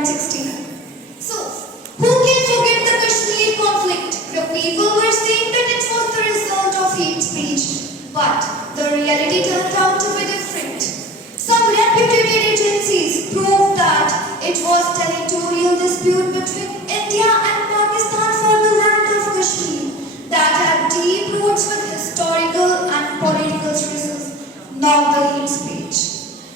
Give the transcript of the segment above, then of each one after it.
2016. So, who can forget the Kashmir conflict? The people were saying that it was the result of hate speech, but the reality turned out to be different. Some reputed agencies proved that it was territorial dispute between India and Pakistan for the land of Kashmir that had deep roots with historical and political reasons, not the hate speech.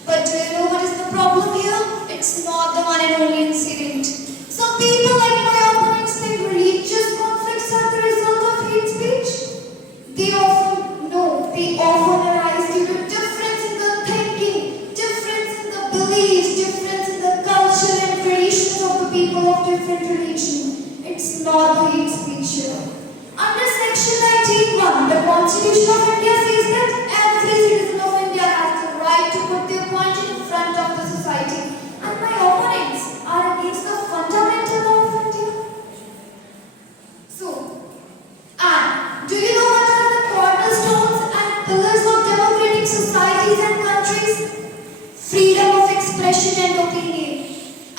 But do you know what is the problem here? It's not the one and only incident. Some people like my opponents think religious conflicts are the result of hate speech. They often arise due to difference in the thinking, difference in the beliefs, difference in the culture and traditions of the people of different religion. It's not the hate speech here. Under Section 19(1), the Constitution of India says that every citizen of India has the right to put their point in front of the society. And my opponents are against the fundamental law of India. So, and do you know what are the cornerstones and pillars of democratic societies and countries? Freedom of expression and opinion.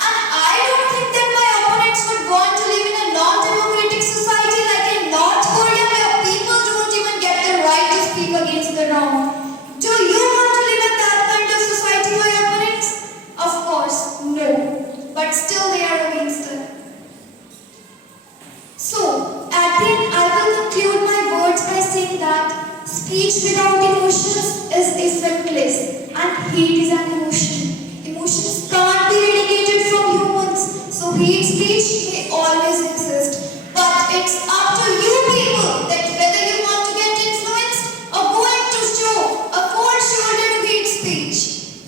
And I don't think that my opponents would want to live in a non-democratic society like in North Korea where people don't even get the right to speak against the wrong. Do you want to live in that kind of society, my opponents? Of course, no. But still they are against it. So, at the end, I will conclude my words by saying that speech without emotions is effectless and hate is an emotion. Emotions can't be relegated from humans, so hate speech may always exist. But it's up to you people that whether you want to get influenced or going to show a cold shoulder to hate speech.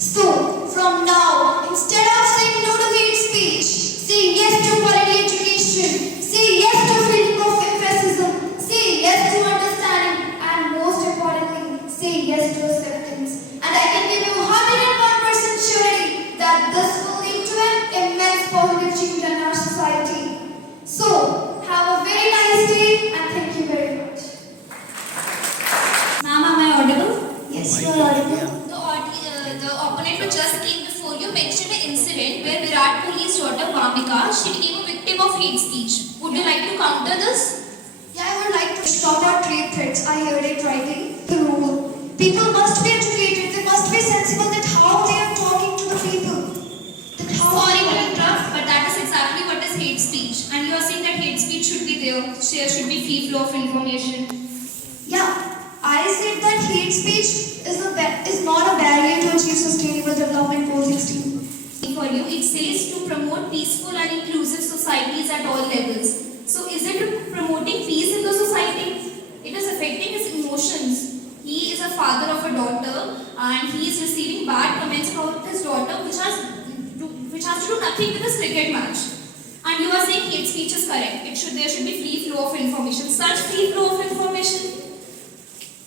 So, from now, instead of saying no to hate speech, say yes to quality education, say yes to freedom of emphasis, say yes to understanding, and most importantly, say yes to acceptance. And I can give you 101% surety that this will lead to an immense positive change in our society. So, have a very nice day and thank you very much. Ma'am, am I audible? Yes, you are audible. The opponent who just came before you mentioned an incident where Virat Kohli's daughter Bhamika, she became a victim of hate speech. Would you like to counter this? Yeah, I would like to stop our trade threats. I heard it rightly. The rule. People must be educated. They must be sensible that how they are talking to the people. That how Sorry to interrupt, but that is exactly what is hate speech. And you are saying that hate speech should be there. There should be free flow of information. Yeah, I said that hate speech is not a barrier to achieve sustainable development goal 16. For you, it says to promote peaceful and inclusive societies at all levels. So is it promoting peace in the society? It is affecting his emotions. He is a father of a daughter and he is receiving bad comments about his daughter which has to do nothing with his cricket match. And you are saying hate speech is correct. There should be free flow of information. Such free flow of information